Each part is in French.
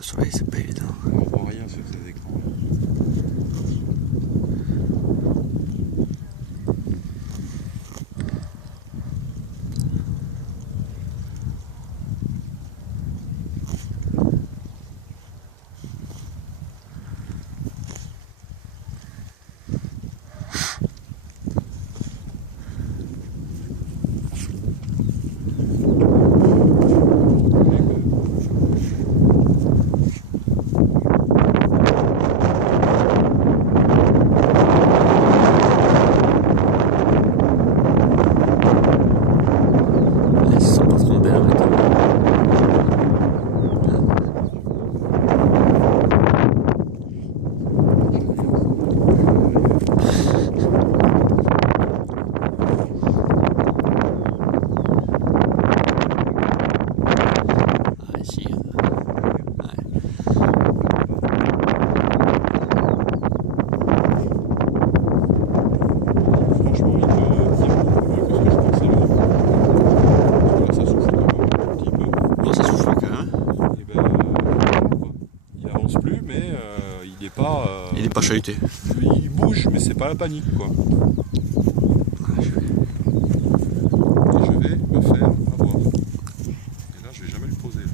le soleil, c'est pas évident. On voit rien sur ces écrans. Il est pas chahuté. Il bouge, mais c'est pas la panique, quoi. Et je vais me faire avoir. Et là, je vais jamais le poser.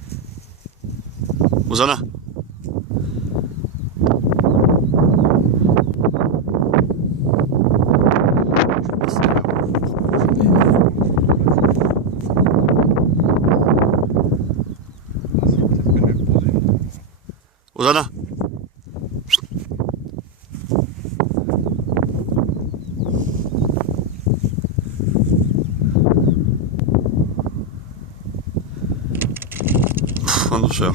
Hosanna. Hosanna. En douceur.